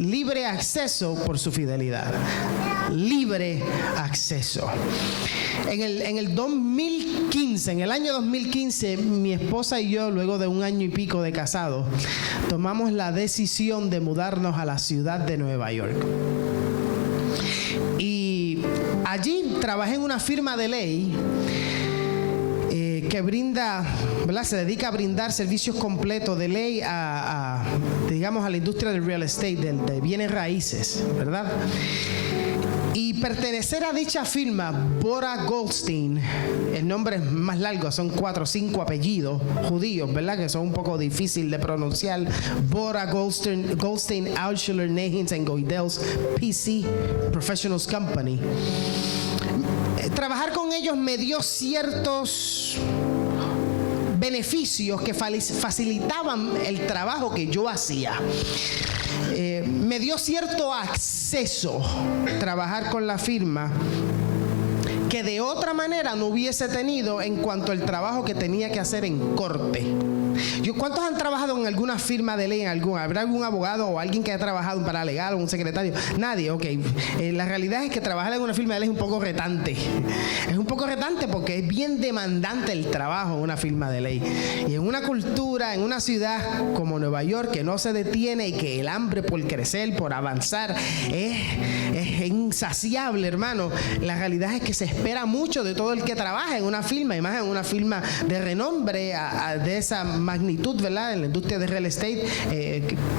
libre acceso por su fidelidad. Libre acceso. En el 2015, en el año 2015, mi esposa y yo, luego de un año y pico de casados, tomamos la decisión de mudarnos a la ciudad de Nueva York. Y allí trabajé en una firma de ley que brinda, ¿verdad? Se dedica a brindar servicios completos de ley digamos, a la industria del real estate, de bienes raíces, ¿verdad? Y pertenecer a dicha firma, Bora Goldstein, el nombre es más largo, son 4 o 5 apellidos judíos, ¿verdad? Que son un poco difícil de pronunciar. Bora Goldstein, Altshuler, Nahins and Goidels, PC Professionals Company. Trabajar con ellos me dio ciertos beneficios que facilitaban el trabajo que yo hacía. Me dio cierto acceso trabajar con la firma que de otra manera no hubiese tenido en cuanto al trabajo que tenía que hacer en corte. ¿Cuántos han trabajado en alguna firma de ley? ¿Habrá algún abogado o alguien que haya trabajado en paralegal o un secretario? Nadie, ok. La realidad es que trabajar en una firma de ley es un poco retante. Es un poco retante porque es bien demandante el trabajo en una firma de ley. Y en una cultura, en una ciudad como Nueva York, que no se detiene y que el hambre por crecer, por avanzar, es insaciable, hermano. La realidad es que se espera mucho de todo el que trabaja en una firma, y más en una firma de renombre, de esa magnitud, ¿verdad? En la industria de real estate,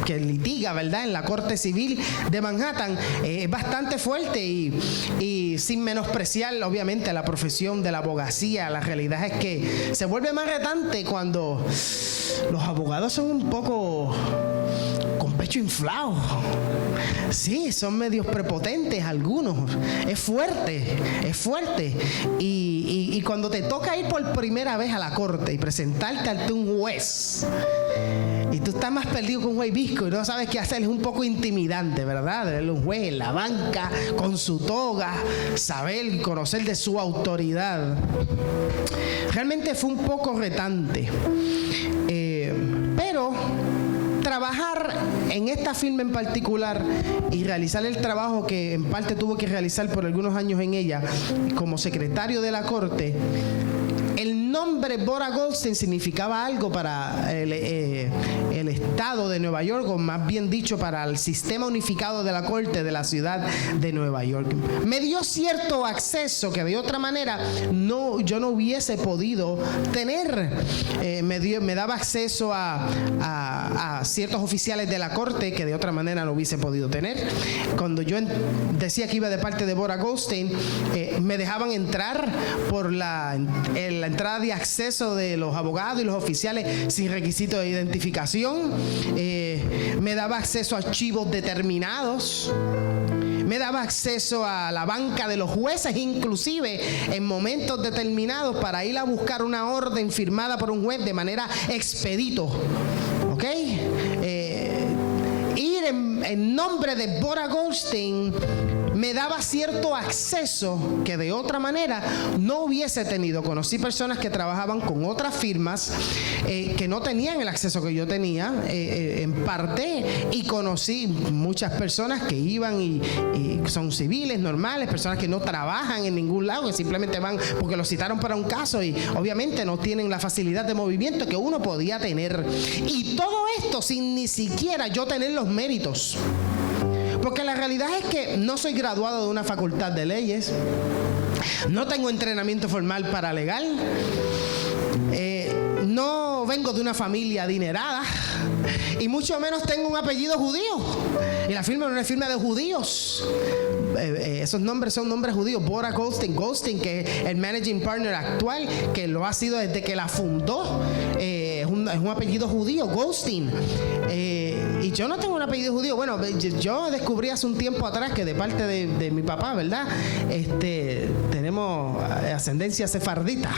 que litiga, ¿verdad? En la corte civil de Manhattan, es bastante fuerte y sin menospreciar, obviamente, la profesión de la abogacía. La realidad es que se vuelve más retante cuando los abogados son un poco con pecho inflado. Sí, son medios prepotentes algunos. Es fuerte. Y cuando te toca ir por primera vez a la corte y presentarte ante un juez, y tú estás más perdido que un juez visco y no sabes qué hacer, es un poco intimidante, ¿verdad? Ver un juez en la banca con su toga, saber y conocer de su autoridad. Realmente fue un poco retante. Pero trabajar en esta firma en particular y realizar el trabajo que en parte tuvo que realizar por algunos años en ella como secretario de la corte, el nombre Bora Goldstein significaba algo para el estado de Nueva York, o más bien dicho, para el sistema unificado de la corte de la ciudad de Nueva York. Me dio cierto acceso que de otra manera yo no hubiese podido tener. Me daba acceso a ciertos oficiales de la corte que de otra manera no hubiese podido tener. Cuando yo decía que iba de parte de Bora Goldstein, me dejaban entrar por la entrada de acceso de los abogados y los oficiales sin requisito de identificación. Me daba acceso a archivos determinados. Me daba acceso a la banca de los jueces, inclusive en momentos determinados, para ir a buscar una orden firmada por un juez de manera expedito. ¿Ok? Ir en nombre de Bora Goldstein me daba cierto acceso que de otra manera no hubiese tenido. Conocí personas que trabajaban con otras firmas que no tenían el acceso que yo tenía, en parte, y conocí muchas personas que iban y son civiles, normales, personas que no trabajan en ningún lado, que simplemente van porque los citaron para un caso y obviamente no tienen la facilidad de movimiento que uno podía tener. Y todo esto sin ni siquiera yo tener los méritos. Porque la realidad es que no soy graduado de una facultad de leyes, no tengo entrenamiento formal paralegal, no vengo de una familia adinerada y mucho menos tengo un apellido judío. Y la firma no es una firma de judíos. Esos nombres son nombres judíos. Bora Goldstein, que es el managing partner actual, que lo ha sido desde que la fundó. Es un apellido judío, Goldstein. Y yo no tengo un apellido judío. Bueno, yo descubrí hace un tiempo atrás que de parte de mi papá, ¿verdad? Tenemos ascendencia sefardita.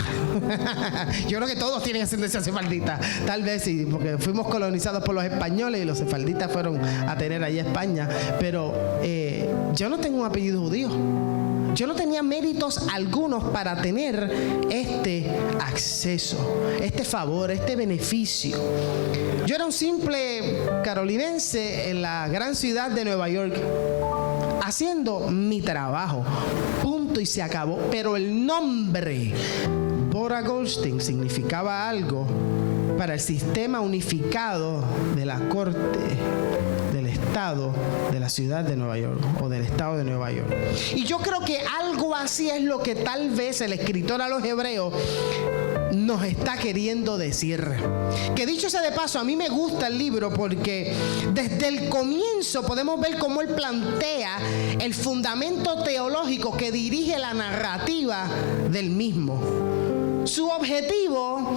Yo creo que todos tienen ascendencia sefardita. Tal vez sí, porque fuimos colonizados por los españoles y los sefarditas fueron a tener allá España. Pero yo no tengo un apellido judío. Yo no tenía méritos algunos para tener este acceso, este favor, este beneficio. Yo era un simple carolinense en la gran ciudad de Nueva York, haciendo mi trabajo, punto y se acabó. Pero el nombre Bora Goldstein significaba algo para el sistema unificado de la corte del estado de la ciudad de Nueva York o del estado de Nueva York. Y yo creo que algo así es lo que tal vez el escritor a los hebreos nos está queriendo decir. Que dicho sea de paso, a mí me gusta el libro porque desde el comienzo podemos ver cómo él plantea el fundamento teológico que dirige la narrativa del mismo. Su objetivo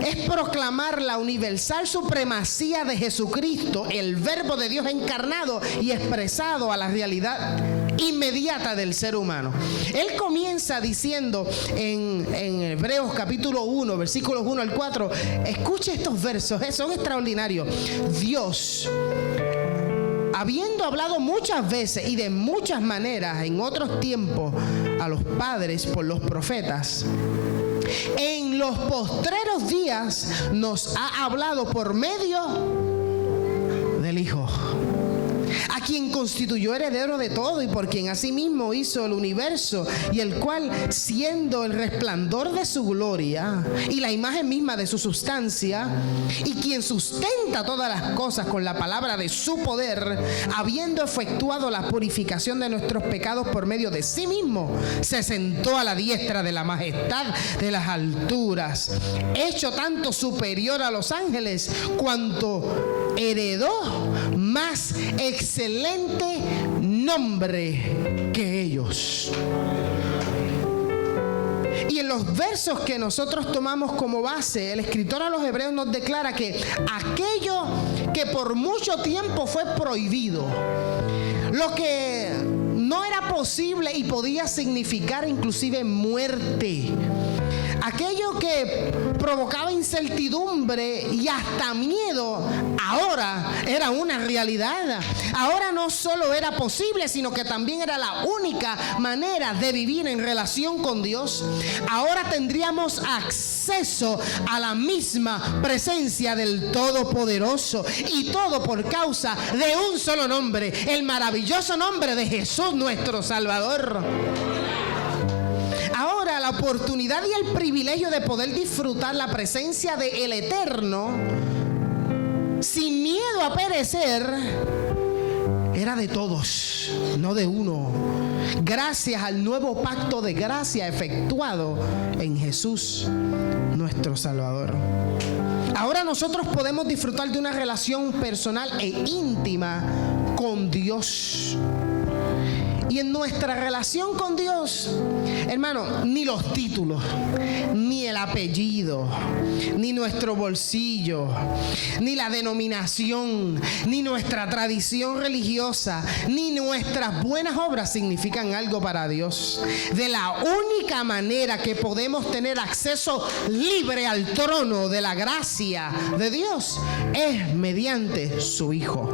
es proclamar la universal supremacía de Jesucristo, el Verbo de Dios encarnado y expresado a la realidad inmediata del ser humano. Él comienza diciendo en Hebreos capítulo 1, versículos 1 al 4, escuche estos versos, son extraordinarios. Dios, habiendo hablado muchas veces y de muchas maneras en otros tiempos a los padres por los profetas, en los postreros días nos ha hablado por medio del Hijo, a quien constituyó heredero de todo y por quien asimismo hizo el universo, y el cual, siendo el resplandor de su gloria y la imagen misma de su sustancia, y quien sustenta todas las cosas con la palabra de su poder, habiendo efectuado la purificación de nuestros pecados por medio de sí mismo, se sentó a la diestra de la majestad de las alturas, hecho tanto superior a los ángeles cuanto heredó más excelente nombre que ellos. Y en los versos que nosotros tomamos como base, el escritor a los hebreos nos declara que aquello que por mucho tiempo fue prohibido, lo que no era posible y podía significar inclusive muerte, aquello que provocaba incertidumbre y hasta miedo, ahora era una realidad. Ahora no solo era posible, sino que también era la única manera de vivir en relación con Dios. Ahora tendríamos acceso a la misma presencia del Todopoderoso, y todo por causa de un solo nombre, el maravilloso nombre de Jesús nuestro Salvador. Ahora la oportunidad y el privilegio de poder disfrutar la presencia del Eterno sin miedo a perecer era de todos, no de uno, gracias al nuevo pacto de gracia efectuado en Jesús nuestro Salvador. Ahora nosotros podemos disfrutar de una relación personal e íntima con Dios. Y en nuestra relación con Dios, hermano, ni los títulos, ni el apellido, ni nuestro bolsillo, ni la denominación, ni nuestra tradición religiosa, ni nuestras buenas obras significan algo para Dios. De la única manera que podemos tener acceso libre al trono de la gracia de Dios es mediante su Hijo,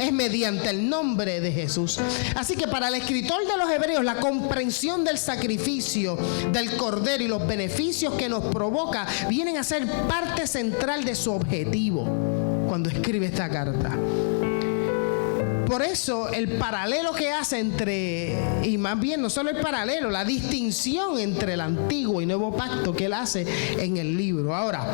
es mediante el nombre de Jesús. Así que para el escritor de los hebreos, la comprensión del sacrificio del Cordero y los beneficios que nos provoca vienen a ser parte central de su objetivo cuando escribe esta carta. Por eso el paralelo que hace entre, y más bien no solo el paralelo, la distinción entre el antiguo y nuevo pacto que él hace en el libro. Ahora,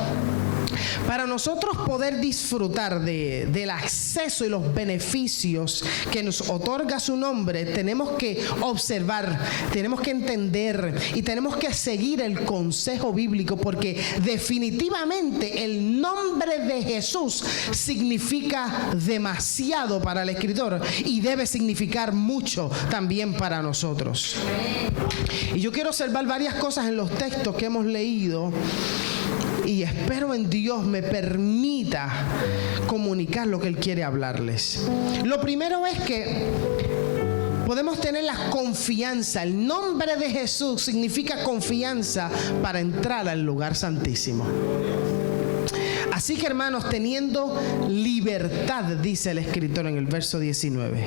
para nosotros poder disfrutar del acceso y los beneficios que nos otorga su nombre, tenemos que observar, tenemos que entender y tenemos que seguir el consejo bíblico, porque definitivamente el nombre de Jesús significa demasiado para el escritor y debe significar mucho también para nosotros. Y yo quiero observar varias cosas en los textos que hemos leído, y espero en Dios me permita comunicar lo que Él quiere hablarles. Lo primero es que podemos tener la confianza. El nombre de Jesús significa confianza para entrar al lugar santísimo. Así que, hermanos, teniendo libertad, dice el escritor en el verso 19,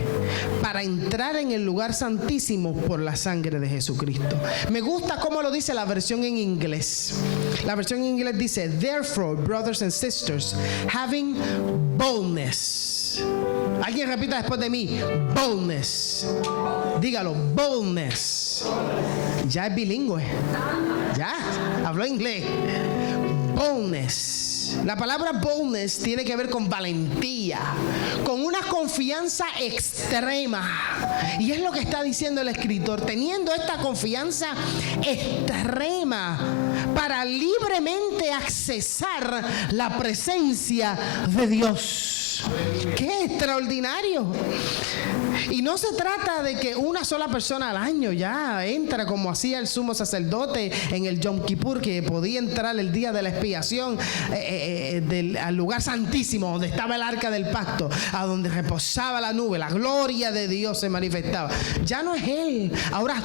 para entrar en el lugar santísimo por la sangre de Jesucristo. Me gusta cómo lo dice la versión en inglés. La versión en inglés dice: therefore, brothers and sisters, having boldness. Alguien repita después de mí: boldness. Dígalo: boldness. Ya es bilingüe. Ya habló inglés. Boldness. La palabra boldness tiene que ver con valentía, con una confianza extrema. Y es lo que está diciendo el escritor, teniendo esta confianza extrema para libremente accesar la presencia de Dios. ¡Qué extraordinario! Y no se trata de que una sola persona al año ya entra, como hacía el sumo sacerdote en el Yom Kippur, que podía entrar el día de la expiación al lugar santísimo donde estaba el arca del pacto, a donde reposaba la nube, la gloria de Dios se manifestaba. Ya no es él. Ahora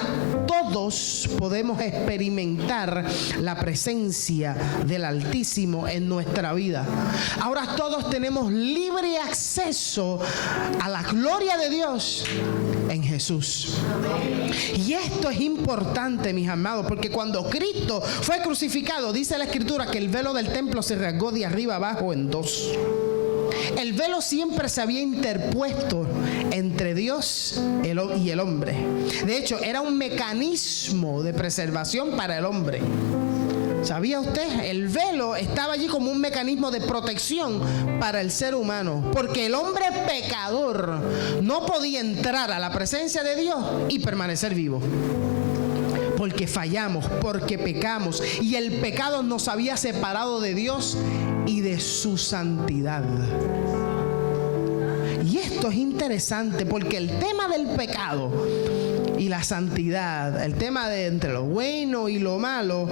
todos podemos experimentar la presencia del Altísimo en nuestra vida. Ahora todos tenemos libre acceso a la gloria de Dios en Jesús. Y esto es importante, mis amados, porque cuando Cristo fue crucificado, dice la Escritura que el velo del templo se rasgó de arriba abajo en dos. El velo siempre se había interpuesto entre Dios y el hombre. De hecho, era un mecanismo de preservación para el hombre. ¿Sabía usted? El velo estaba allí como un mecanismo de protección para el ser humano, porque el hombre pecador no podía entrar a la presencia de Dios y permanecer vivo. Porque fallamos, porque pecamos, y el pecado nos había separado de Dios y de su santidad. Y esto es interesante porque el tema del pecado y la santidad, el tema de entre lo bueno y lo malo,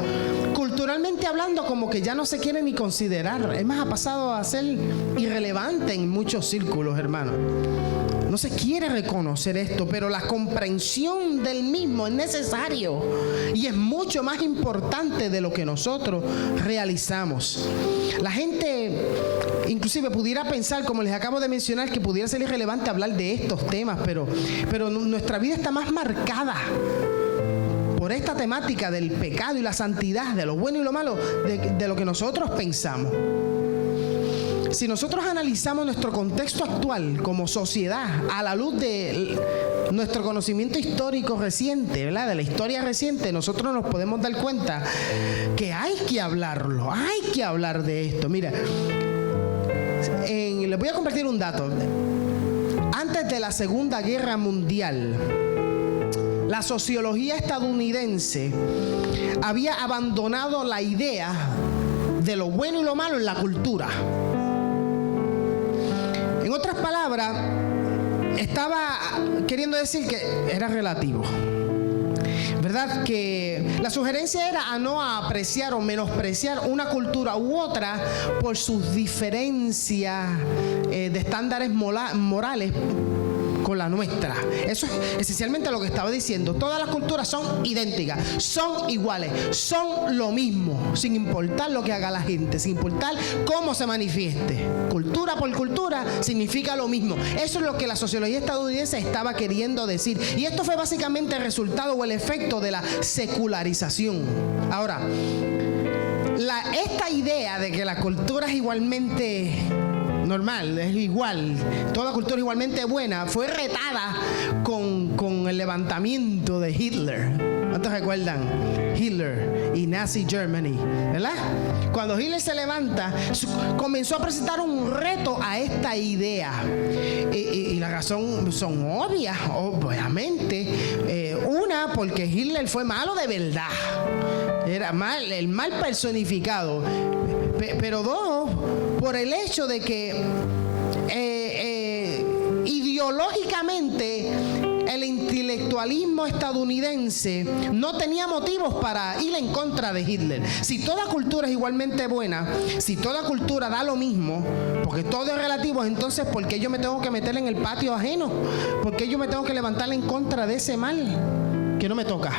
culturalmente hablando, como que ya no se quiere ni considerar. Es más, ha pasado a ser irrelevante en muchos círculos, hermanos. No se quiere reconocer esto, pero la comprensión del mismo es necesario y es mucho más importante de lo que nosotros realizamos. La gente inclusive pudiera pensar, como les acabo de mencionar, que pudiera ser irrelevante hablar de estos temas, pero nuestra vida está más marcada por esta temática del pecado y la santidad, de lo bueno y lo malo, de lo que nosotros pensamos. Si nosotros analizamos nuestro contexto actual como sociedad a la luz de nuestro conocimiento histórico reciente, ¿verdad? De la historia reciente, nosotros nos podemos dar cuenta que hay que hablarlo, hay que hablar de esto. Mira, les voy a compartir un dato. Antes de la Segunda Guerra Mundial, la sociología estadounidense había abandonado la idea de lo bueno y lo malo en la cultura. En otras palabras, estaba queriendo decir que era relativo, ¿verdad? Que la sugerencia era a no apreciar o menospreciar una cultura u otra por sus diferencias de estándares morales con la nuestra. Eso es esencialmente lo que estaba diciendo. Todas las culturas son idénticas, son iguales, son lo mismo, sin importar lo que haga la gente, sin importar cómo se manifieste. Cultura por cultura significa lo mismo. Eso es lo que la sociología estadounidense estaba queriendo decir. Y esto fue básicamente el resultado o el efecto de la secularización. Ahora, esta idea de que la cultura es igualmente normal, es igual, toda cultura igualmente buena, fue retada con el levantamiento de Hitler. ¿Cuántos recuerdan? Hitler y Nazi Germany, ¿verdad? Cuando Hitler se levanta, comenzó a presentar un reto a esta idea. Y la razón son obvias, obviamente. Una, porque Hitler fue malo de verdad. Era el mal personificado. Pero dos, por el hecho de que ideológicamente el intelectualismo estadounidense no tenía motivos para ir en contra de Hitler. Si toda cultura es igualmente buena, si toda cultura da lo mismo, porque todo es relativo, entonces ¿por qué yo me tengo que meter en el patio ajeno? ¿Por qué yo me tengo que levantar en contra de ese mal que no me toca?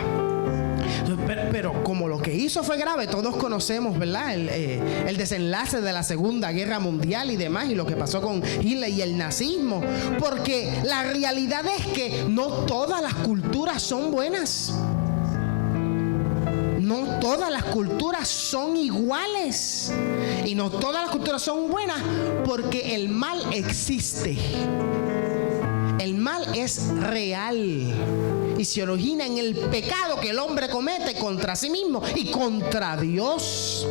Pero como lo que hizo fue grave, todos conocemos, ¿verdad? El desenlace de la Segunda Guerra Mundial y demás, y lo que pasó con Hitler y el nazismo. Porque la realidad es que no todas las culturas son buenas. No todas las culturas son iguales. Y no todas las culturas son buenas, porque el mal existe. El mal es real y se origina en el pecado que el hombre comete contra sí mismo y contra Dios.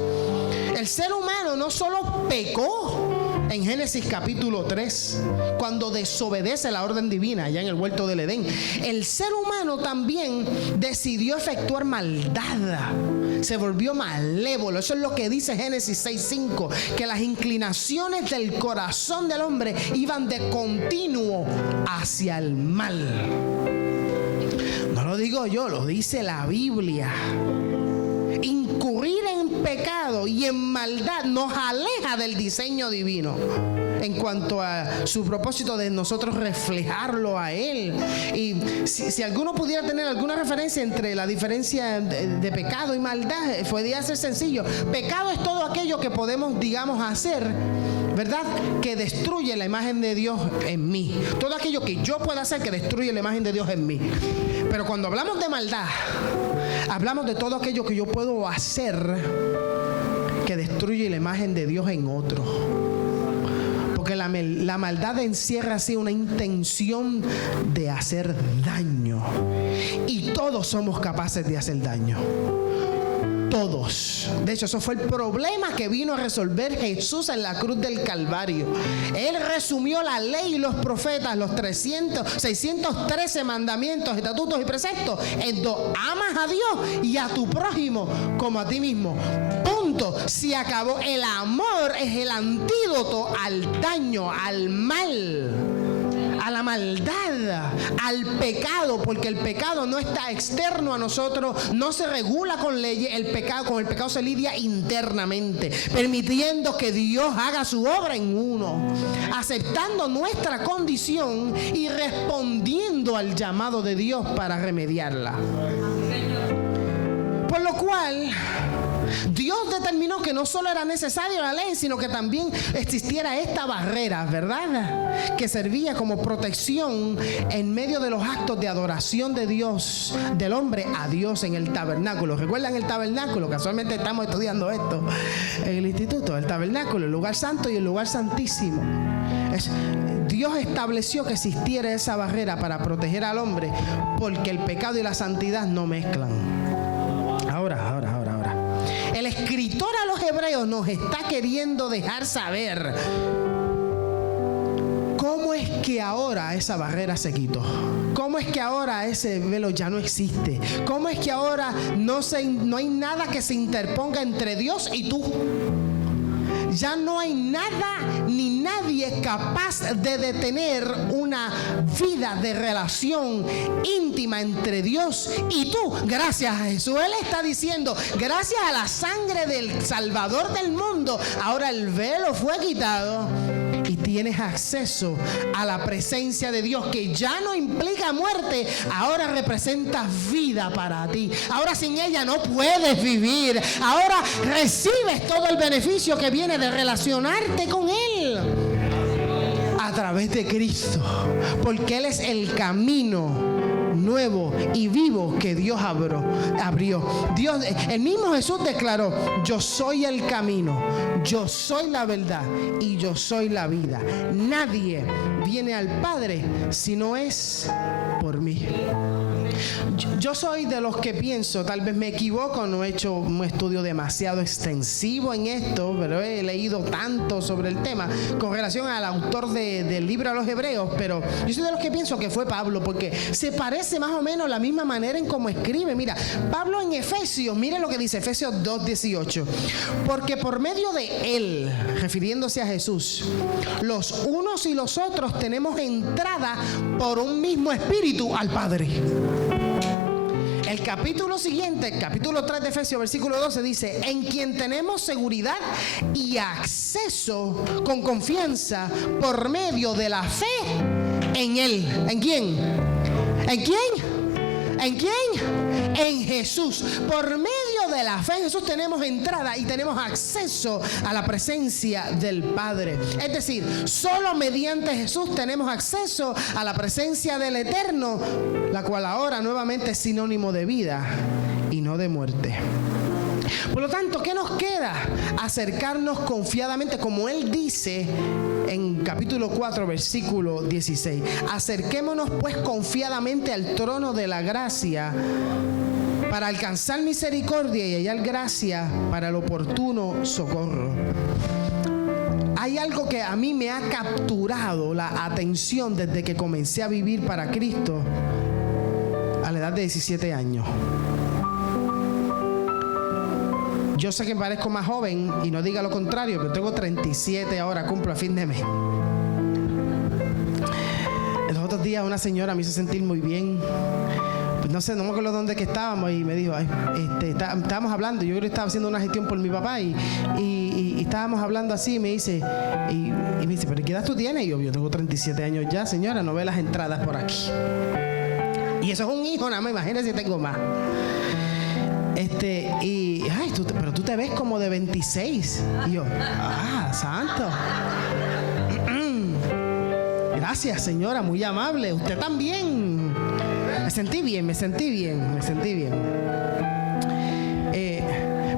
El ser humano no solo pecó en Génesis capítulo 3, cuando desobedece la orden divina allá en el huerto del Edén. El ser humano también decidió efectuar maldad. Se volvió malévolo. Eso es lo que dice Génesis 6:5, que las inclinaciones del corazón del hombre iban de continuo hacia el mal. No lo digo yo, lo dice la Biblia. Incurrir en pecado y en maldad nos aleja del diseño divino en cuanto a su propósito de nosotros reflejarlo a Él. Y si alguno pudiera tener alguna referencia entre la diferencia de pecado y maldad, podría ser sencillo. Pecado es todo aquello que podemos, digamos, hacer, ¿verdad?, que destruye la imagen de Dios en mí. Todo aquello que yo pueda hacer que destruye la imagen de Dios en mí. Pero cuando hablamos de maldad, hablamos de todo aquello que yo puedo hacer que destruye la imagen de Dios en otro. Porque la maldad encierra así una intención de hacer daño. Y todos somos capaces de hacer daño. Todos. De hecho, eso fue el problema que vino a resolver Jesús en la cruz del Calvario. Él resumió la ley y los profetas, los 613 mandamientos, estatutos y preceptos en dos: amas a Dios y a tu prójimo como a ti mismo. Punto. Se acabó. El amor es el antídoto al daño, al mal, a la maldad, al pecado, porque el pecado no está externo a nosotros, no se regula con leyes. Con el pecado se lidia internamente, permitiendo que Dios haga su obra en uno, aceptando nuestra condición y respondiendo al llamado de Dios para remediarla. Por lo cual, Dios determinó que no solo era necesaria la ley, sino que también existiera esta barrera, ¿verdad?, que servía como protección en medio de los actos de adoración de Dios, del hombre a Dios en el tabernáculo. ¿Recuerdan el tabernáculo? Casualmente estamos estudiando esto en el instituto. El tabernáculo, el lugar santo y el lugar santísimo. Dios estableció que existiera esa barrera para proteger al hombre, porque el pecado y la santidad no mezclan. Ahora. El escritor a los hebreos nos está queriendo dejar saber cómo es que ahora esa barrera se quitó. ¿Cómo es que ahora ese velo ya no existe? ¿Cómo es que ahora no hay nada que se interponga entre Dios y tú? Ya no hay nada ni nadie capaz de detener una vida de relación íntima entre Dios y tú. Gracias a Jesús. Él está diciendo, gracias a la sangre del Salvador del mundo, ahora el velo fue quitado y tienes acceso a la presencia de Dios, que ya no implica muerte, ahora representa vida para ti. Ahora sin ella no puedes vivir. Ahora recibes todo el beneficio que viene de relacionarte con Él a través de Cristo, porque Él es el camino nuevo y vivo que Dios abrió. Dios, el mismo Jesús declaró: yo soy el camino, yo soy la verdad y yo soy la vida. Nadie viene al Padre si no es por mí. Yo soy de los que pienso, tal vez me equivoco, no he hecho un estudio demasiado extensivo en esto, pero he leído tanto sobre el tema con relación al autor del libro a los Hebreos, pero yo soy de los que pienso que fue Pablo, porque se parece más o menos la misma manera en cómo escribe. Mira, Pablo en Efesios, miren lo que dice, Efesios 2:18, porque por medio de Él, refiriéndose a Jesús, los unos y los otros tenemos entrada por un mismo espíritu al Padre. El capítulo siguiente, el capítulo 3 de Efesios, versículo 12, dice: en quien tenemos seguridad y acceso con confianza por medio de la fe en Él. ¿En quién? ¿En quién? ¿En quién? En Jesús. Por medio de la fe en Jesús tenemos entrada y tenemos acceso a la presencia del Padre. Es decir, solo mediante Jesús tenemos acceso a la presencia del Eterno, la cual ahora nuevamente es sinónimo de vida y no de muerte. Por lo tanto, ¿qué nos queda? Acercarnos confiadamente, como Él dice en capítulo 4, versículo 16. Acerquémonos pues confiadamente al trono de la gracia para alcanzar misericordia y hallar gracia para el oportuno socorro. Hay algo que a mí me ha capturado la atención desde que comencé a vivir para Cristo a la edad de 17 años. Yo sé que parezco más joven y no diga lo contrario, pero tengo 37 ahora, cumplo a fin de mes. Los otros días una señora me hizo sentir muy bien. Pues no sé, no me acuerdo dónde que estábamos y me dijo, estábamos hablando, yo creo que estaba haciendo una gestión por mi papá y estábamos hablando así y me dice, ¿pero qué edad tú tienes? Y yo tengo 37 años ya, señora, no ve las entradas por aquí. Y eso es un hijo, nada más, imagínese si tengo más. Pero tú te ves como de 26. Y yo, santo. Gracias, señora, muy amable. Usted también. Me sentí bien.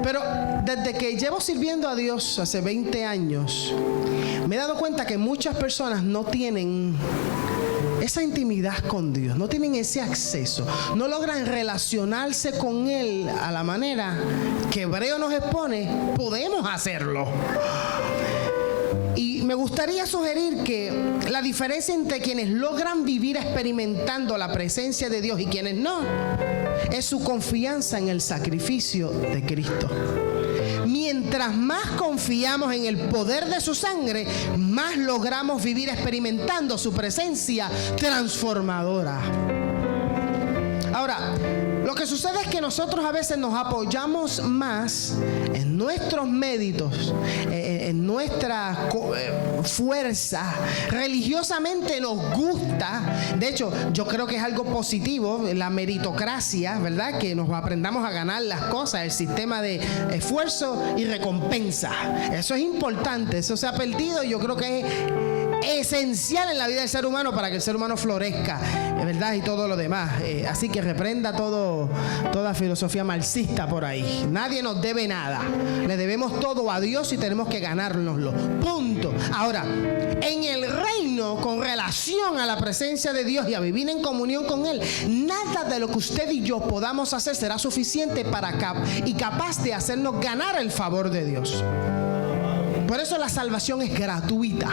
Pero desde que llevo sirviendo a Dios hace 20 años, me he dado cuenta que muchas personas no tienen esa intimidad con Dios, no tienen ese acceso, no logran relacionarse con Él a la manera que Hebreo nos expone, podemos hacerlo. Y me gustaría sugerir que la diferencia entre quienes logran vivir experimentando la presencia de Dios y quienes no, es su confianza en el sacrificio de Cristo. Mientras más confiamos en el poder de su sangre, más logramos vivir experimentando su presencia transformadora. Ahora, lo que sucede es que nosotros a veces nos apoyamos más en nuestros méritos, en nuestra fuerza. Religiosamente nos gusta, de hecho, yo creo que es algo positivo, la meritocracia, ¿verdad? Que nos aprendamos a ganar las cosas, el sistema de esfuerzo y recompensa. Eso es importante, eso se ha perdido y yo creo que es esencial en la vida del ser humano para que el ser humano florezca, ¿verdad? Y todo lo demás. Así que reprenda toda filosofía marxista por ahí. Nadie nos debe nada. Le debemos todo a Dios y tenemos que ganárnoslo. Punto. Ahora, en el reino, con relación a la presencia de Dios y a vivir en comunión con Él, nada de lo que usted y yo podamos hacer será suficiente y capaz de hacernos ganar el favor de Dios. Por eso la salvación es gratuita.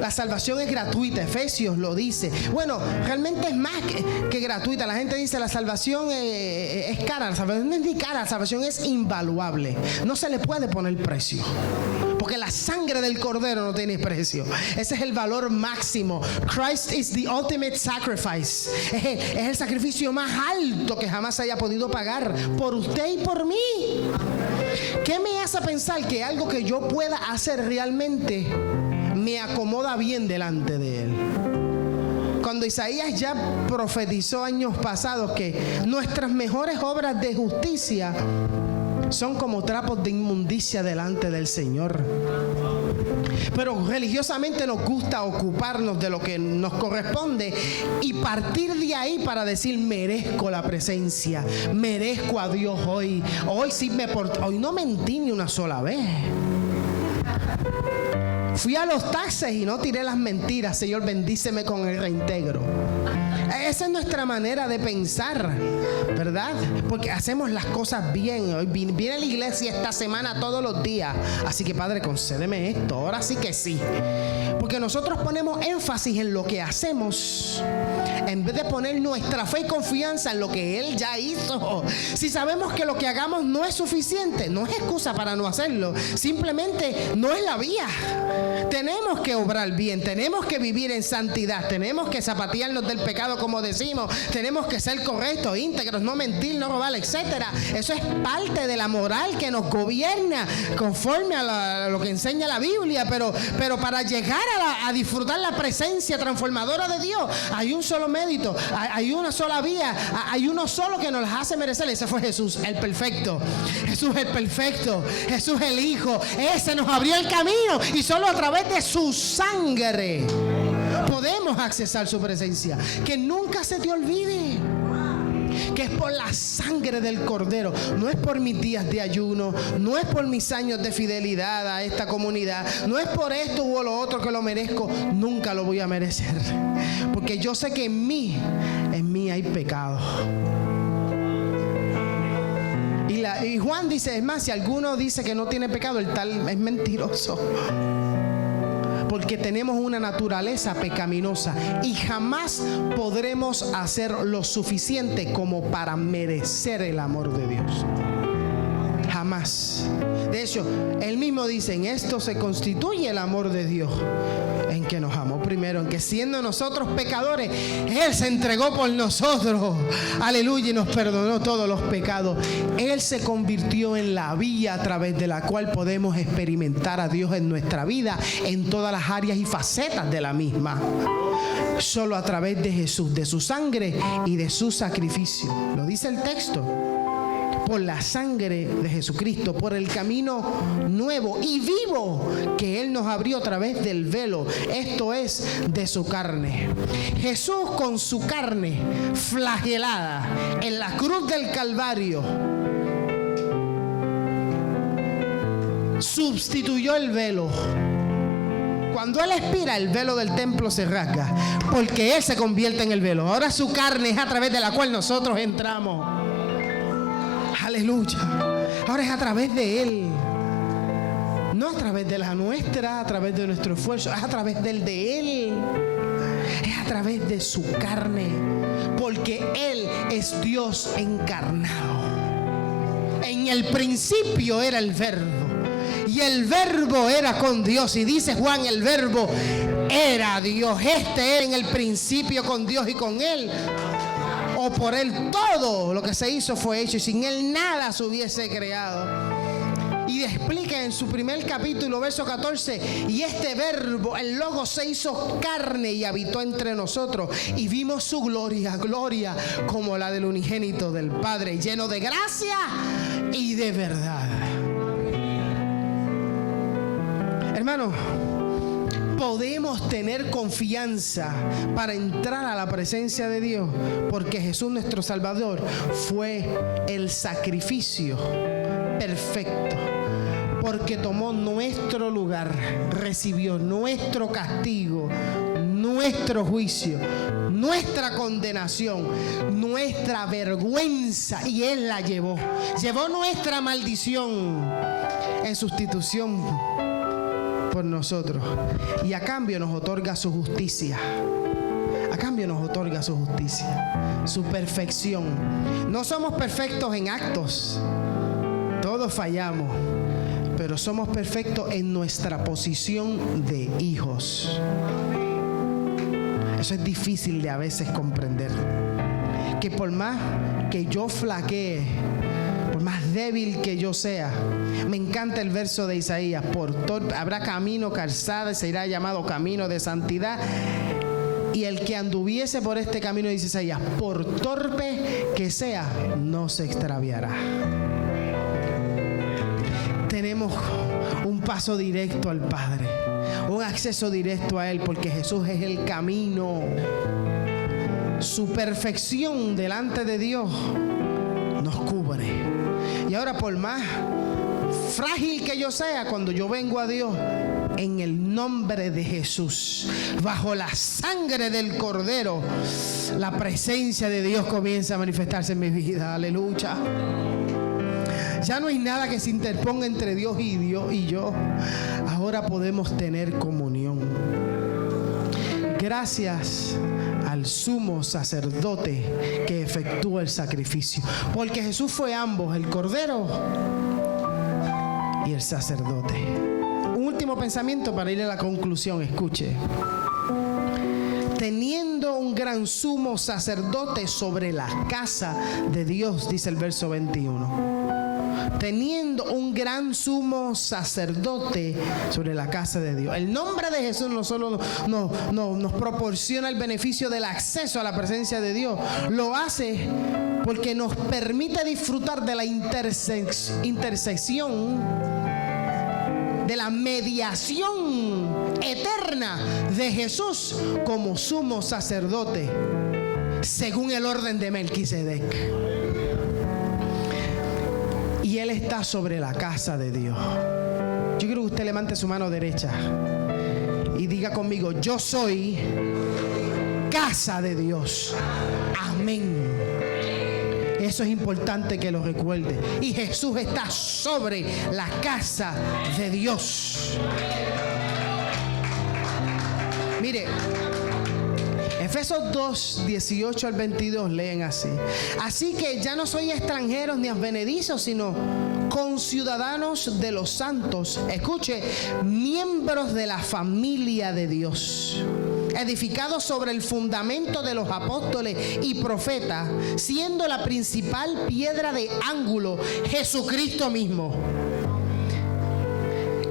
La salvación es gratuita, Efesios lo dice. Bueno, realmente es más que gratuita. La gente dice la salvación es cara. La salvación no es ni cara, la salvación es invaluable. No se le puede poner precio, porque la sangre del Cordero no tiene precio. Ese es el valor máximo. Christ is the ultimate sacrifice. Es el sacrificio más alto que jamás haya podido pagar por usted y por mí. ¿Qué me hace pensar que algo que yo pueda hacer realmente me acomoda bien delante de Él? Cuando Isaías ya profetizó años pasados que nuestras mejores obras de justicia son como trapos de inmundicia delante del Señor. Pero religiosamente nos gusta ocuparnos de lo que nos corresponde y partir de ahí para decir merezco la presencia, merezco a Dios hoy. Hoy no mentí ni una sola vez. Fui a los taxes y no tiré las mentiras. Señor, bendíceme con el reintegro. Esa es nuestra manera de pensar, ¿verdad? Porque hacemos las cosas bien. Hoy viene a la iglesia esta semana todos los días. Así que, Padre, concédeme esto. Ahora sí que sí. Porque nosotros ponemos énfasis en lo que hacemos en vez de poner nuestra fe y confianza en lo que Él ya hizo. Si sabemos que lo que hagamos no es suficiente, no es excusa para no hacerlo. Simplemente no es la vía. Tenemos que obrar bien, tenemos que vivir en santidad, tenemos que zapatearnos del pecado, como decimos, tenemos que ser correctos, íntegros, no mentir, no robar, etcétera. Eso es parte de la moral que nos gobierna conforme a lo que enseña la Biblia, pero para llegar a disfrutar la presencia transformadora de Dios, hay un solo mérito, hay una sola vía, hay uno solo que nos las hace merecer. Ese fue Jesús, el perfecto. Jesús el perfecto, Jesús el Hijo. Ese nos abrió el camino y solo a través de su sangre podemos accesar su presencia. Que nunca se te olvide que es por la sangre del Cordero, no es por mis días de ayuno, no es por mis años de fidelidad a esta comunidad, no es por esto u lo otro que lo merezco. Nunca lo voy a merecer, porque yo sé que en mí hay pecado. Y Juan dice, es más, si alguno dice que no tiene pecado, el tal es mentiroso. Porque tenemos una naturaleza pecaminosa y jamás podremos hacer lo suficiente como para merecer el amor de Dios. Jamás. De hecho, él mismo dice, en esto se constituye el amor de Dios, en que nos amó primero, en que siendo nosotros pecadores, Él se entregó por nosotros, aleluya, y nos perdonó todos los pecados. Él se convirtió en la vía a través de la cual podemos experimentar a Dios en nuestra vida, en todas las áreas y facetas de la misma. Solo a través de Jesús, de su sangre y de su sacrificio. Lo dice el texto. Por la sangre de Jesucristo, por el camino nuevo y vivo que Él nos abrió a través del velo, esto es, de su carne. Jesús, con su carne flagelada en la cruz del Calvario, sustituyó el velo. Cuando Él expira, el velo del templo se rasga, porque Él se convierte en el velo. Ahora su carne es a través de la cual nosotros entramos. Aleluya. Ahora es a través de Él, no a través de la nuestra, a través de nuestro esfuerzo, es a través del de Él, es a través de su carne, porque Él es Dios encarnado. En el principio era el Verbo, y el Verbo era con Dios, y dice Juan, el Verbo era Dios. Este era en el principio con Dios, y con Él, o por Él, todo lo que se hizo fue hecho, y sin Él nada se hubiese creado. Y explica en su primer capítulo, verso 14, y este Verbo, el Logos, se hizo carne y habitó entre nosotros, y vimos su gloria, gloria como la del unigénito del Padre, lleno de gracia y de verdad. Hermano, podemos tener confianza para entrar a la presencia de Dios, porque Jesús nuestro Salvador fue el sacrificio perfecto, porque tomó nuestro lugar, recibió nuestro castigo, nuestro juicio, nuestra condenación, nuestra vergüenza, y Él la llevó nuestra maldición en sustitución por nosotros, y a cambio nos otorga su justicia. A cambio nos otorga su justicia, su perfección. No somos perfectos en actos, todos fallamos, pero somos perfectos en nuestra posición de hijos. Eso es difícil de a veces comprender, que por más que yo flaquee, por más débil que yo sea, me encanta el verso de Isaías, habrá camino, calzada, y se irá llamado camino de santidad, y el que anduviese por este camino, dice Isaías, por torpe que sea, no se extraviará. Tenemos un paso directo al Padre, un acceso directo a Él, porque Jesús es el camino. Su perfección delante de Dios nos cubre. Y ahora, por más frágil que yo sea, cuando yo vengo a Dios en el nombre de Jesús, bajo la sangre del Cordero, la presencia de Dios comienza a manifestarse en mi vida. Aleluya. Ya no hay nada que se interponga entre Dios y yo. Ahora podemos tener comunión. Gracias al sumo sacerdote que efectúa el sacrificio, porque Jesús fue ambos, el Cordero y el sacerdote. Un último último pensamiento para ir a la conclusión. Escuche. Teniendo un gran sumo sacerdote sobre la casa de Dios, dice el verso 21. Teniendo un gran sumo sacerdote sobre la casa de Dios. El nombre de Jesús no solo nos proporciona el beneficio del acceso a la presencia de Dios, lo hace porque nos permite disfrutar de la intersección, de la mediación eterna de Jesús como sumo sacerdote, según el orden de Melquisedec. Y Él está sobre la casa de Dios. Yo quiero que usted levante su mano derecha y diga conmigo: yo soy casa de Dios. Amén. Eso es importante que lo recuerde. Y Jesús está sobre la casa de Dios. Mire, Efesios 2, 18 al 22 leen así: así que ya no sois extranjeros ni advenedizos, sino conciudadanos de los santos. Escuche, miembros de la familia de Dios, edificados sobre el fundamento de los apóstoles y profetas, siendo la principal piedra de ángulo Jesucristo mismo,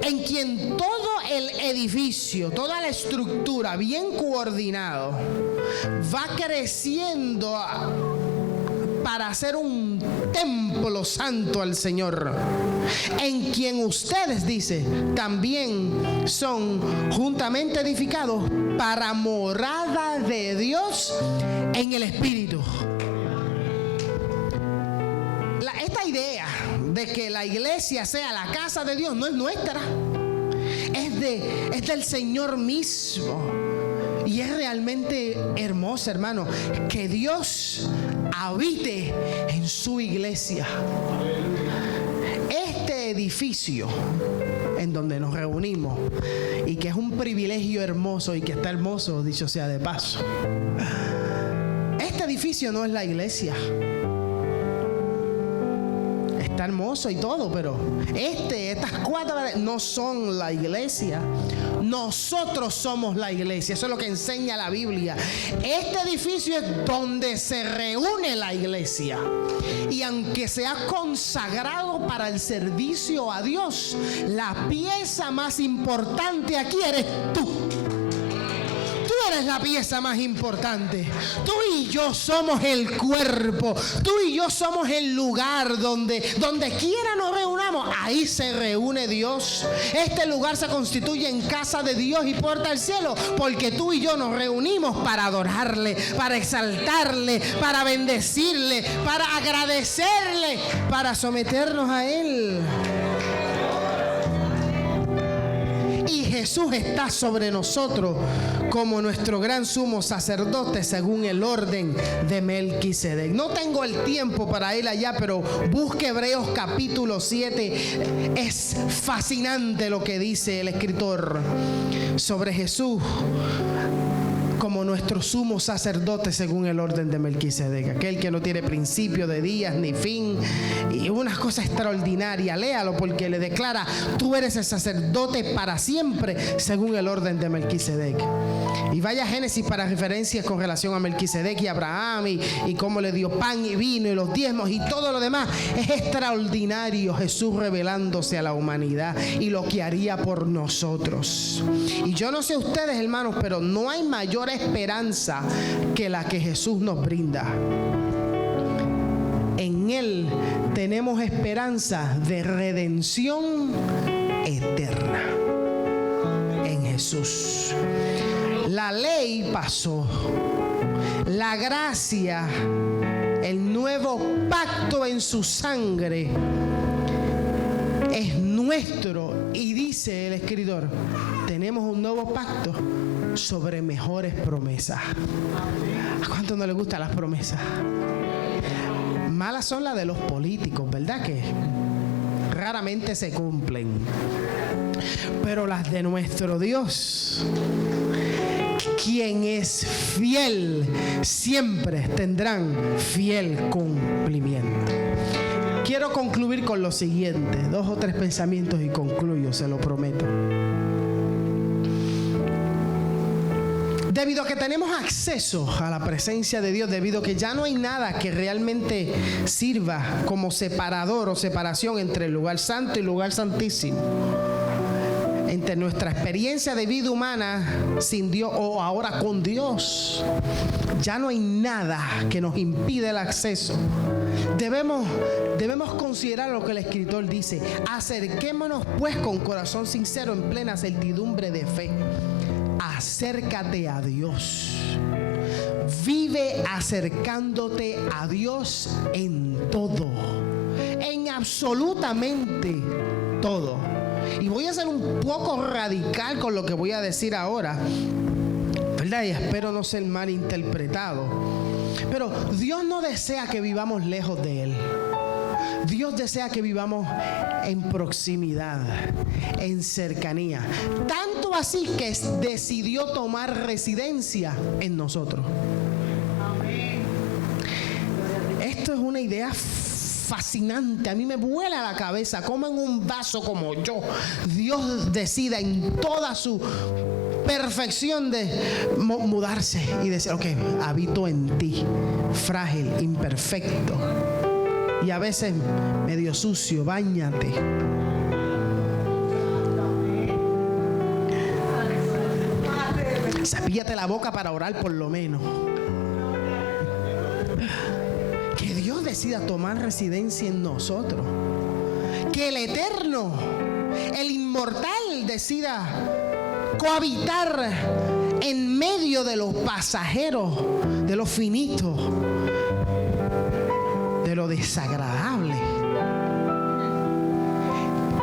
en quien todo el edificio, toda la estructura bien coordinado va creciendo para hacer un templo santo al Señor, en quien ustedes, dice, también son juntamente edificados para morada de Dios en el Espíritu. Esta idea de que la iglesia sea la casa de Dios no es nuestra, es del Señor mismo. Y es realmente hermoso, hermano, que Dios habite en su iglesia. Este edificio en donde nos reunimos, y que es un privilegio hermoso, y que está hermoso, dicho sea de paso, este edificio no es la iglesia. Está hermoso y todo, pero estas cuatro no son la iglesia. Nosotros somos la iglesia. Eso es lo que enseña la Biblia. Este edificio es donde se reúne la iglesia. Y aunque se ha consagrado para el servicio a Dios, la pieza más importante aquí eres tú. Tú eres la pieza más importante. Tú y yo somos el cuerpo. Tú y yo somos el lugar donde quiera nos reunamos, ahí se reúne Dios. Este lugar se constituye en casa de Dios y puerta al cielo, porque tú y yo nos reunimos para adorarle, para exaltarle, para bendecirle, para agradecerle, para someternos a Él. Y Jesús está sobre nosotros como nuestro gran sumo sacerdote según el orden de Melquisedec. No tengo el tiempo para ir allá, pero busque Hebreos capítulo 7. Es fascinante lo que dice el escritor sobre Jesús como nuestro sumo sacerdote según el orden de Melquisedec, aquel que no tiene principio de días ni fin, y una cosa extraordinaria. Léalo, porque le declara: tú eres el sacerdote para siempre según el orden de Melquisedec. Y vaya a Génesis para referencias con relación a Melquisedec y Abraham, y cómo le dio pan y vino y los diezmos y todo lo demás. Es extraordinario Jesús revelándose a la humanidad y lo que haría por nosotros. Y yo no sé ustedes, hermanos, pero no hay mayor esperanza que la que Jesús nos brinda. En Él tenemos esperanza de redención eterna. En Jesús. La ley pasó. La gracia, el nuevo pacto en su sangre, es nuestro. Y dice el escritor: tenemos un nuevo pacto sobre mejores promesas. ¿A cuánto no le gustan las promesas? Malas son las de los políticos, ¿verdad? Que raramente se cumplen. Pero las de nuestro Dios, quien es fiel, siempre tendrán fiel cumplimiento. Quiero concluir con lo siguiente, 2 o 3 pensamientos y concluyo, se lo prometo. Debido a que tenemos acceso a la presencia de Dios, debido a que ya no hay nada que realmente sirva como separador o separación entre el lugar santo y el lugar santísimo, entre nuestra experiencia de vida humana sin Dios o ahora con Dios, ya no hay nada que nos impida el acceso. Debemos considerar lo que el escritor dice: acerquémonos pues con corazón sincero en plena certidumbre de fe. Acércate a Dios. Vive acercándote a Dios en todo, en absolutamente todo. Y voy a ser un poco radical con lo que voy a decir ahora, ¿verdad? Y espero no ser malinterpretado. Pero Dios no desea que vivamos lejos de Él. Dios desea que vivamos en proximidad, en cercanía. Tanto así que decidió tomar residencia en nosotros. Esto es una idea fascinante. A mí me vuela la cabeza cómo en un vaso como yo Dios decida en toda su perfección de mudarse y decir: ok, habito en ti, frágil, imperfecto y a veces medio sucio, báñate. Cepíllate la boca para orar por lo menos. Que Dios decida tomar residencia en nosotros. Que el eterno, el inmortal, decida cohabitar en medio de los pasajeros, de lo finito, de lo desagradable.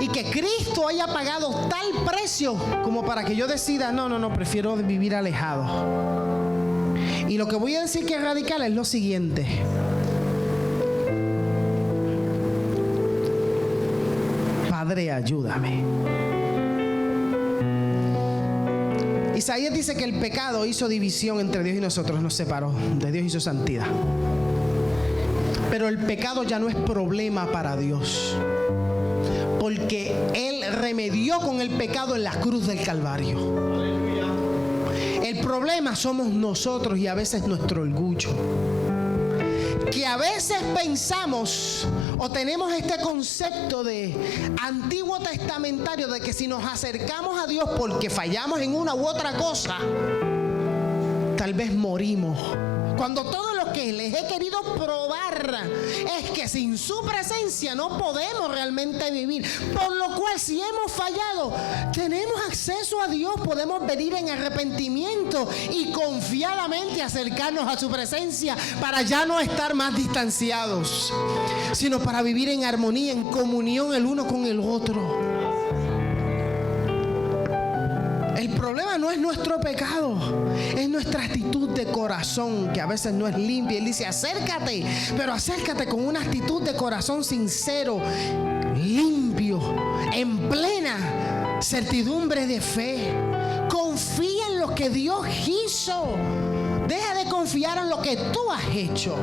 Y que Cristo haya pagado tal precio como para que yo decida: no, prefiero vivir alejado. Y lo que voy a decir que es radical es lo siguiente: Padre, ayúdame. Isaías dice que el pecado hizo división entre Dios y nosotros, nos separó de Dios y su santidad. Pero el pecado ya no es problema para Dios, porque Él remedió con el pecado en la cruz del Calvario. El problema somos nosotros y a veces nuestro orgullo, que a veces pensamos o tenemos este concepto de antiguo testamentario de que si nos acercamos a Dios porque fallamos en una u otra cosa, tal vez morimos. Cuando todo lo que les he querido probar es que sin su presencia no podemos realmente vivir. Por lo cual, si hemos fallado, tenemos acceso a Dios, podemos venir en arrepentimiento y confiadamente acercarnos a su presencia para ya no estar más distanciados, sino para vivir en armonía, en comunión el uno con el otro. El problema no es nuestro pecado, es nuestra actitud de corazón, que a veces no es limpia. Él dice: acércate, pero acércate con una actitud de corazón sincero, limpio, en plena certidumbre de fe. Confía en lo que Dios hizo. Deja de confiar en lo que tú has hecho.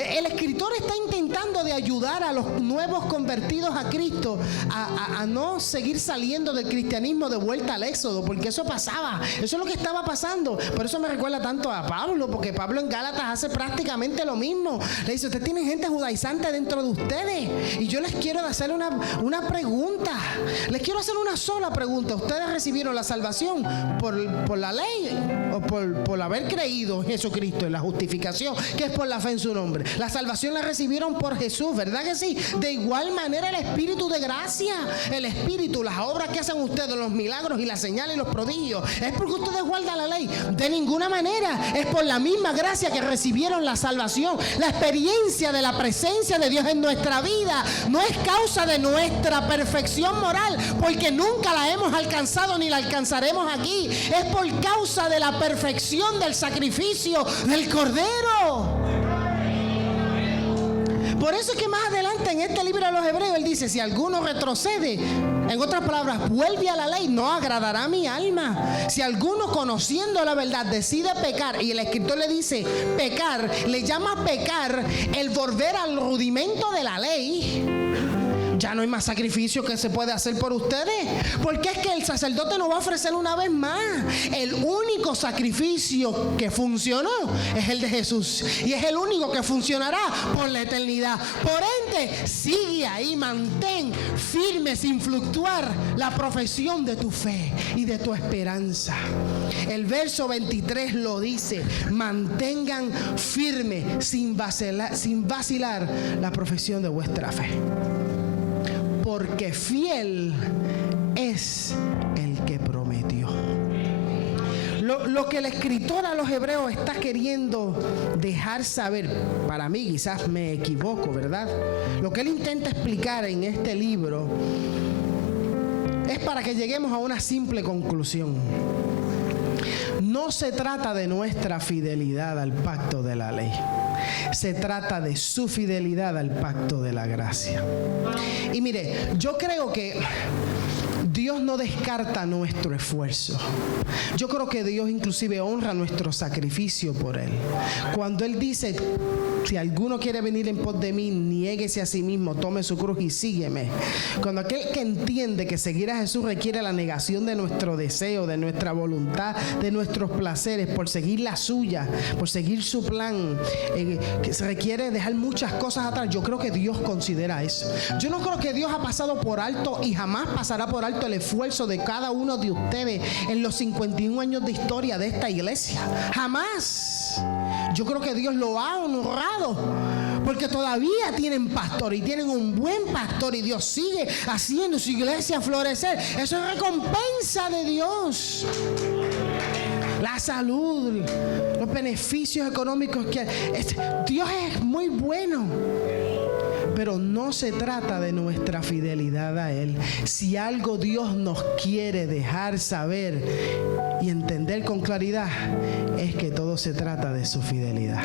El escritor está intentando de ayudar a los nuevos convertidos a Cristo a no seguir saliendo del cristianismo de vuelta al éxodo, porque eso pasaba, eso es lo que estaba pasando. Por eso me recuerda tanto a Pablo, porque Pablo en Gálatas hace prácticamente lo mismo. Le dice: ustedes tienen gente judaizante dentro de ustedes, y yo les quiero hacer una pregunta. Les quiero hacer una sola pregunta. ¿Ustedes recibieron la salvación por la ley o por haber creído en Jesucristo, en la justificación, que es por la fe en su nombre? La salvación la recibieron por Jesús, ¿verdad que sí? De igual manera el Espíritu de gracia, el Espíritu, las obras que hacen ustedes, los milagros y las señales y los prodigios, ¿es porque ustedes guardan la ley? De ninguna manera. Es por la misma gracia que recibieron la salvación. La experiencia de la presencia de Dios en nuestra vida no es causa de nuestra perfección moral, porque nunca la hemos alcanzado ni la alcanzaremos aquí. Es por causa de la perfección del sacrificio del Cordero. Por eso es que más adelante en este libro de los Hebreos él dice: si alguno retrocede, en otras palabras, vuelve a la ley, no agradará a mi alma. Si alguno, conociendo la verdad, decide pecar, y el escritor le dice pecar, le llama pecar el volver al rudimento de la ley, ya no hay más sacrificio que se puede hacer por ustedes. Porque es que el sacerdote nos va a ofrecer una vez más. El único sacrificio que funcionó es el de Jesús. Y es el único que funcionará por la eternidad. Por ende, sigue ahí, mantén firme sin fluctuar la profesión de tu fe y de tu esperanza. El verso 23 lo dice: mantengan firme sin vacilar la profesión de vuestra fe, porque fiel es el que prometió. Lo que el escritor a los hebreos está queriendo dejar saber, para mí quizás me equivoco, ¿verdad? Lo que él intenta explicar en este libro es para que lleguemos a una simple conclusión. No se trata de nuestra fidelidad al pacto de la ley. Se trata de su fidelidad al pacto de la gracia. Y mire, yo creo que Dios no descarta nuestro esfuerzo. Yo creo que Dios inclusive honra nuestro sacrificio por Él. Cuando Él dice: si alguno quiere venir en pos de mí, niéguese a sí mismo, tome su cruz y sígueme. Cuando aquel que entiende que seguir a Jesús requiere la negación de nuestro deseo, de nuestra voluntad, de nuestros placeres, por seguir la suya, por seguir su plan, que se requiere dejar muchas cosas atrás. Yo creo que Dios considera eso. Yo no creo que Dios ha pasado por alto y jamás pasará por alto el esfuerzo de cada uno de ustedes en los 51 años de historia de esta iglesia. Jamás. Yo creo que Dios lo ha honrado, porque todavía tienen pastor y tienen un buen pastor, y Dios sigue haciendo su iglesia florecer. Eso es recompensa de Dios. La salud, los beneficios económicos que Dios es muy bueno. Pero no se trata de nuestra fidelidad a Él. Si algo Dios nos quiere dejar saber y entender con claridad, es que todo se trata de su fidelidad.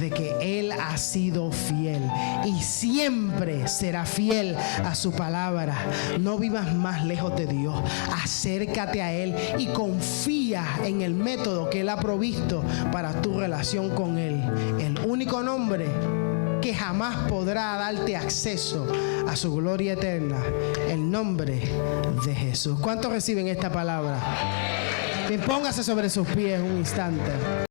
De que Él ha sido fiel y siempre será fiel a su palabra. No vivas más lejos de Dios. Acércate a Él y confía en el método que Él ha provisto para tu relación con Él. El único nombre que jamás podrá darte acceso a su gloria eterna, el nombre de Jesús. ¿Cuántos reciben esta palabra? Bien, póngase sobre sus pies un instante.